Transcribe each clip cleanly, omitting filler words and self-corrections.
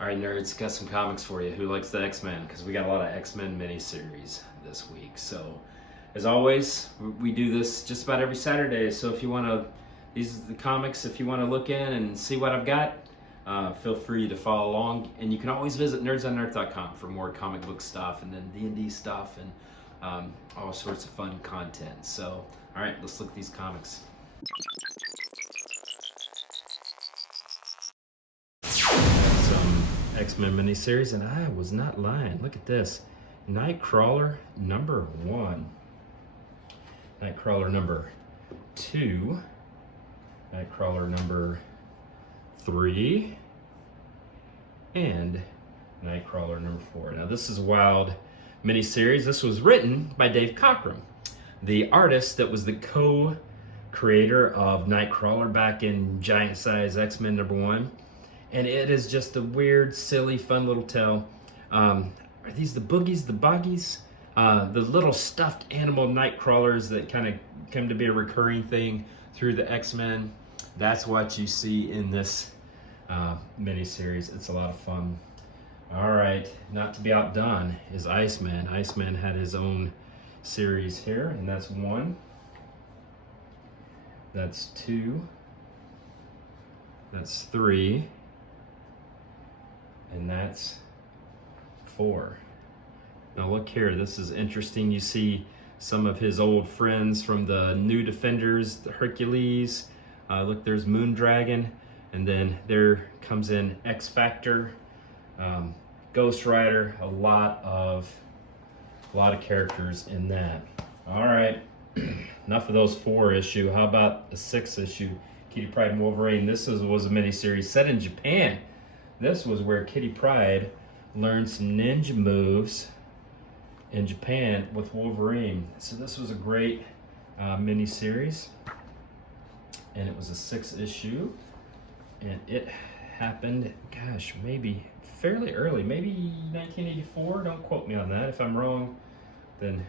All right, nerds, got some comics for you. Who likes the X-Men? Because we got a lot of X-Men miniseries this week. So, as always, we do this just about every Saturday. So if you want to, these are the comics. If you want to look in and see what I've got, feel free to follow along. And you can always visit nerdsonearth.com for more comic book stuff and then D&D stuff and all sorts of fun content. So, all right, let's look at these comics. X-Men miniseries, and I was not lying. Look at this. Nightcrawler number 1. Nightcrawler number 2. Nightcrawler number 3. And Nightcrawler number 4. Now this is a wild miniseries. This was written by Dave Cockrum, the artist that was the co-creator of Nightcrawler back in Giant Size X-Men number 1. And it is just a weird, silly, fun little tale. Are these the boogies, the boggies? The little stuffed animal night crawlers that kind of come to be a recurring thing through the X-Men. That's what you see in this miniseries. It's a lot of fun. All right, not to be outdone is Iceman. Iceman had his own series here, and that's 1. That's 2. That's 3. And that's 4. Now look here, this is interesting. You see some of his old friends from the New Defenders, the Hercules. Look, there's Moondragon, and then there comes in X Factor, Ghost Rider. A lot of characters in that. All right, enough of those 4 issue. How about a 6 issue? Kitty Pryde and Wolverine. This was a miniseries set in Japan. This was where Kitty Pryde learned some ninja moves in Japan with Wolverine. So this was a great mini-series. And it was a 6 issue. And it happened, gosh, maybe fairly early. Maybe 1984. Don't quote me on that. If I'm wrong, then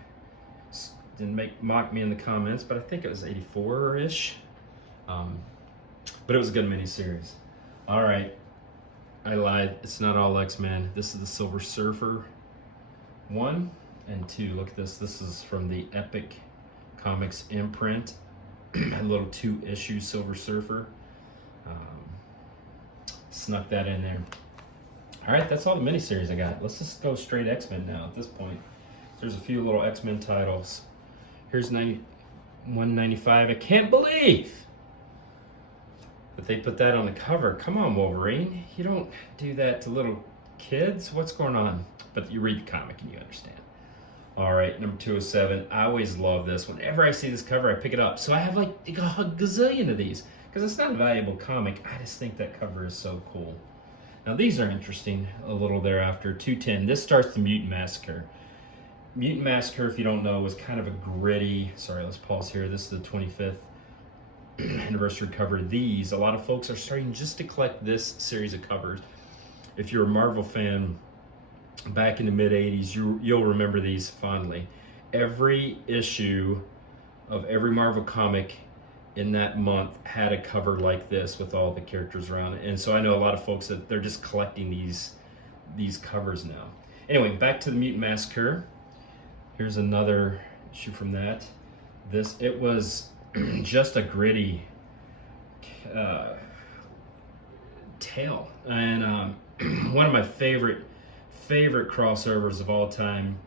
mock me in the comments. But I think it was 84-ish. But it was a good mini-series. All right. I lied. It's not all X-Men. This is the Silver Surfer 1 and 2. Look at this. This is from the Epic Comics imprint. A little 2-issue Silver Surfer. Snuck that in there. All right, that's all the miniseries I got. Let's just go straight X-Men now at this point. There's a few little X-Men titles. Here's 195. I can't believe but they put that on the cover. Come on, Wolverine. You don't do that to little kids. What's going on? But you read the comic and you understand. All right, number 207. I always love this. Whenever I see this cover, I pick it up. So I have like a gazillion of these because it's not a valuable comic. I just think that cover is so cool. Now these are interesting a little thereafter. 210. This starts the Mutant Massacre. Mutant Massacre, if you don't know, was kind of a gritty. Sorry, let's pause here. This is the 25th. Anniversary cover. These, a lot of folks are starting just to collect this series of covers. If you're a Marvel fan back in the mid 80s, you'll remember these fondly. Every issue of every Marvel comic in that month had a cover like this with all the characters around it. And so I know a lot of folks that they're just collecting these covers now. Anyway, back to the Mutant Massacre. Here's another issue from that. It was just a gritty tale, and one of my favorite crossovers of all time.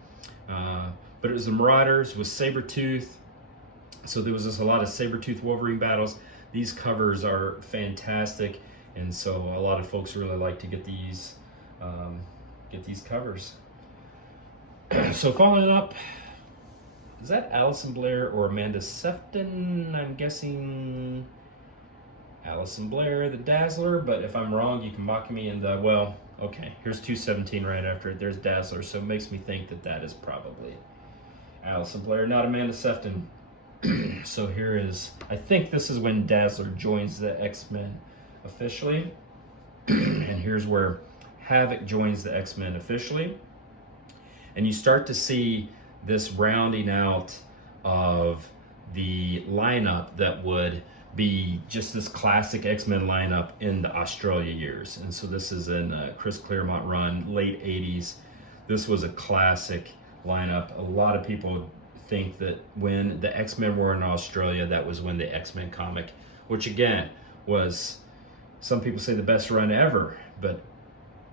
But it was the Marauders with Sabretooth. So there was just a lot of Sabretooth Wolverine battles. These covers are fantastic, and so a lot of folks really like to get these covers. So following up. Is that Alison Blair or Amanda Sefton? I'm guessing Alison Blair, the Dazzler, but if I'm wrong, you can mock me in the, well, okay, here's 217 right after it. There's Dazzler, so it makes me think that is probably Alison Blair, not Amanda Sefton. So here is, I think this is when Dazzler joins the X-Men officially. And here's where Havoc joins the X-Men officially. And you start to see this rounding out of the lineup that would be just this classic X-Men lineup in the Australia years. And so this is in Chris Claremont run, late 80s. This was a classic lineup. A lot of people think that when the X-Men were in Australia, that was when the X-Men comic, which again was, some people say, the best run ever, but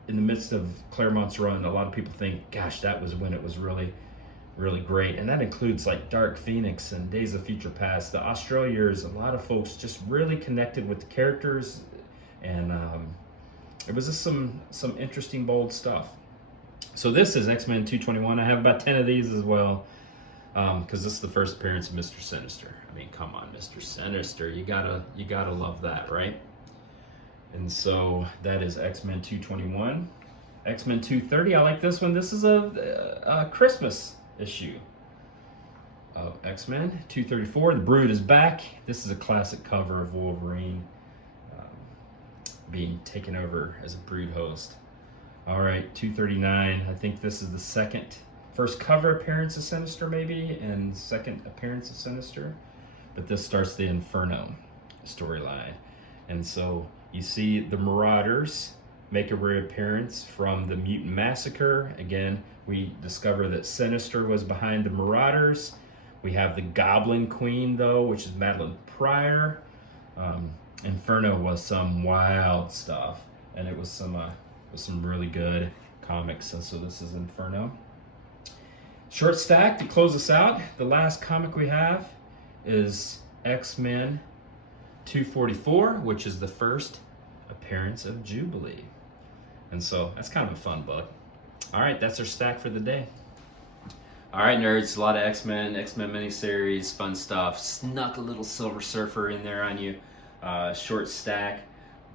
in the midst of Claremont's run, a lot of people think, gosh, that was when it was really great. And that includes like Dark Phoenix and Days of Future Past. The Australia years, a lot of folks just really connected with the characters, and it was just some interesting, bold stuff. So this is X-Men 221. I have about 10 of these as well, because this is the first appearance of Mr. Sinister. I mean, come on, Mr. Sinister, you gotta love that, right? And so that is X-Men 221. X-Men 230, I like this one. This is a Christmas issue of X-Men. 234, The Brood is back. This is a classic cover of Wolverine being taken over as a Brood host. All right, 239, I think this is the first cover appearance of Sinister maybe, and second appearance of Sinister. But this starts the Inferno storyline. And so you see the Marauders make a reappearance from the Mutant Massacre. Again, we discover that Sinister was behind the Marauders. We have the Goblin Queen, though, which is Madeline Pryor. Inferno was some wild stuff, and it was some really good comics. And so this is Inferno. Short stack to close us out. The last comic we have is X-Men 244, which is the first appearance of Jubilee. And so that's kind of a fun book. All right, that's our stack for the day. All right, nerds, a lot of X-Men miniseries, fun stuff. Snuck a little Silver Surfer in there on you. Short stack,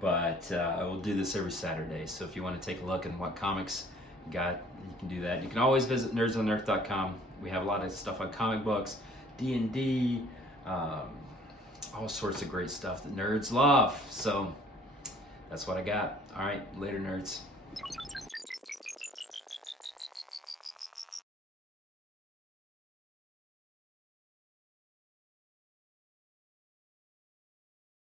but we'll do this every Saturday. So if you want to take a look at what comics you got, you can do that. You can always visit nerdsonearth.com. We have a lot of stuff on comic books, D&D, all sorts of great stuff that nerds love. So that's what I got. All right, later, nerds.